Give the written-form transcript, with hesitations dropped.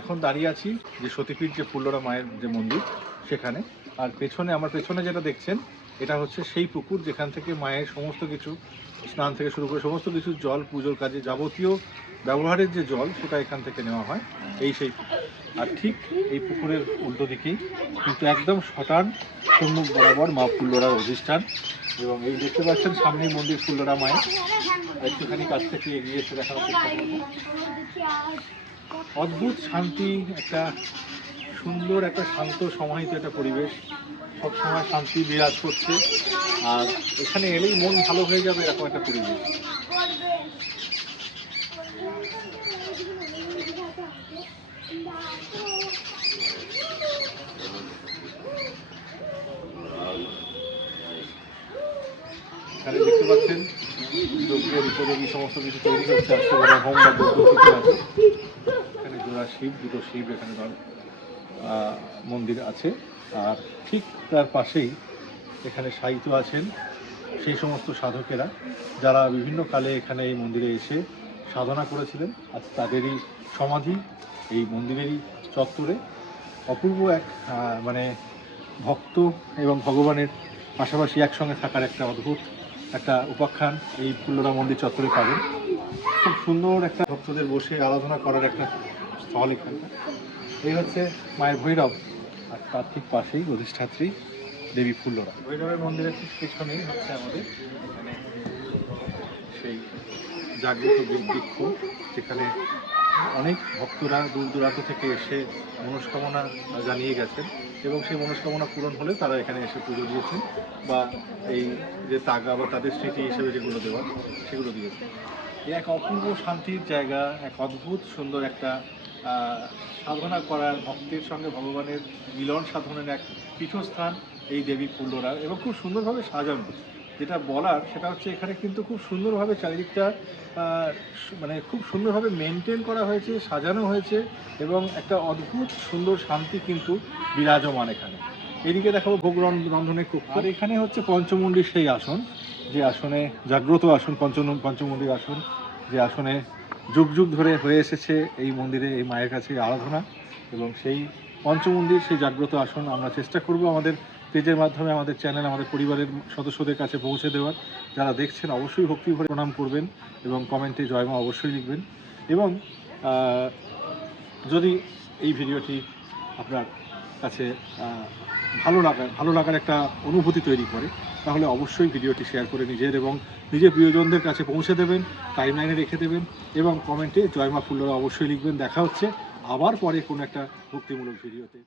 এখন দাঁড়িয়ে আছি যে সতীপীঠ যে ফুল্লরা মায়ের যে মন্দির সেখানে। আর পেছনে আমার পেছনে যেটা দেখছেন এটা হচ্ছে সেই পুকুর যেখান থেকে মায়ের সমস্ত কিছু স্নান থেকে শুরু করে সমস্ত কিছু জল পুজোর কাজে যাবতীয় ব্যবহারের যে জল সেটা এখান থেকে নেওয়া হয়, এই সেই পুকুর। আর ঠিক এই পুকুরের উল্টো দিকেই কিন্তু একদম শটান সম্মুখ বরাবর মা ফুল্লরার অধিষ্ঠান। এবং এই দেখতে পাচ্ছেন সামনেই মন্দির ফুল্লরা মায়ের। একটুখানি কাছ থেকে এগিয়ে এসে দেখানোর চেষ্টা করবো। অদ্ভুত শান্তি, একটা সুন্দর একটা শান্ত সমাহিত একটা পরিবেশ, সবসময় শান্তি বিরাজ করছে। আর এখানে এলেই মন ভালো হয়ে যাবে এরকম একটা পরিবেশ। এখানে দেখতে পাচ্ছেন যজ্ঞের উপযোগী সমস্ত কিছু তৈরি হচ্ছে, আজকে হোম বা যজ্ঞ কিছু আছে। এখানে জোড়া শিব, দুটো শিব এখানে মন্দির আছে। আর ঠিক তার পাশেই এখানে শায়িত আছেন সেই সমস্ত সাধকেরা যারা বিভিন্ন কালে এখানে এই মন্দিরে এসে সাধনা করেছিলেন। আজ তাদেরই সমাধি এই মন্দিরেরই চত্বরে। অপূর্ব এক মানে ভক্ত এবং ভগবানের পাশাপাশি একসঙ্গে থাকার একটা অদ্ভুত একটা উপাখ্যান এই ফুল্লরা মন্দির চত্বরে পাবেন। খুব সুন্দর একটা ভক্তদের বসে আরাধনা করার একটা স্থল এখানটা। এই হচ্ছে মায়ের ভৈরব, আর তার ঠিক পাশেই অধিষ্ঠাত্রী দেবী ফুল্লরা। ভৈরবের মন্দিরের ঠিক পেছনেই হচ্ছে আমাদের এখানে সেই জাগ্রত বৃক্ষ, যেখানে অনেক ভক্তরা দূর দূরান্ত থেকে এসে মনস্কামনা জানিয়ে গেছেন এবং সেই মনস্কামনা পূরণ হলে তারা এখানে এসে পুজো দিয়েছেন বা এই যে তাগা বা তাদের স্মৃতি হিসেবে যেগুলো দেওয়ার সেগুলো দিয়েছেন। এক অপূর্ব শান্তির জায়গা, এক অদ্ভুত সুন্দর একটা সাধনা করার, ভক্তের সঙ্গে ভগবানের মিলন সাধনের এক পীঠস্থান এই দেবী ফুল্লরা। এবং খুব সুন্দরভাবে সাজানো, যেটা বলার সেটা হচ্ছে এখানে কিন্তু খুব সুন্দরভাবে চারিদিকটা মানে খুব সুন্দরভাবে মেনটেন করা হয়েছে, সাজানো হয়েছে এবং একটা অদ্ভুত সুন্দর শান্তি কিন্তু বিরাজমান এখানে। এদিকে দেখাবো ভোগ রন্ধনের কক্ষ। আর এখানে হচ্ছে পঞ্চমুণ্ডির সেই আসন, যে আসনে জাগ্রত আসন, পঞ্চমুণ্ডির আসন, যে আসনে যুগ যুগ ধরে হয়ে এসেছে এই মন্দিরে এই মায়ের কাছে আরাধনা। এবং সেই পঞ্চমুণ্ডির সেই জাগ্রত আসন আমরা চেষ্টা করব আমাদের পেজের মাধ্যমে, আমাদের চ্যানেল, আমাদের পরিবারের সদস্যদের কাছে পৌঁছে দেওয়ার। যারা দেখছেন অবশ্যই ভক্তি ভরে প্রণাম করবেন এবং কমেন্টে জয়মা অবশ্যই লিখবেন। এবং যদি এই ভিডিওটি আপনার কাছে ভালো লাগার একটা অনুভূতি তৈরি করে, তাহলে অবশ্যই ভিডিওটি শেয়ার করে নিজের এবং নিজের প্রিয়জনদের কাছে পৌঁছে দেবেন, টাইমলাইনে রেখে দেবেন এবং কমেন্টে জয়মা ফুল্লরা অবশ্যই লিখবেন। দেখা হচ্ছে আবার পরে কোনো একটা ভক্তিমূলক ভিডিওতে।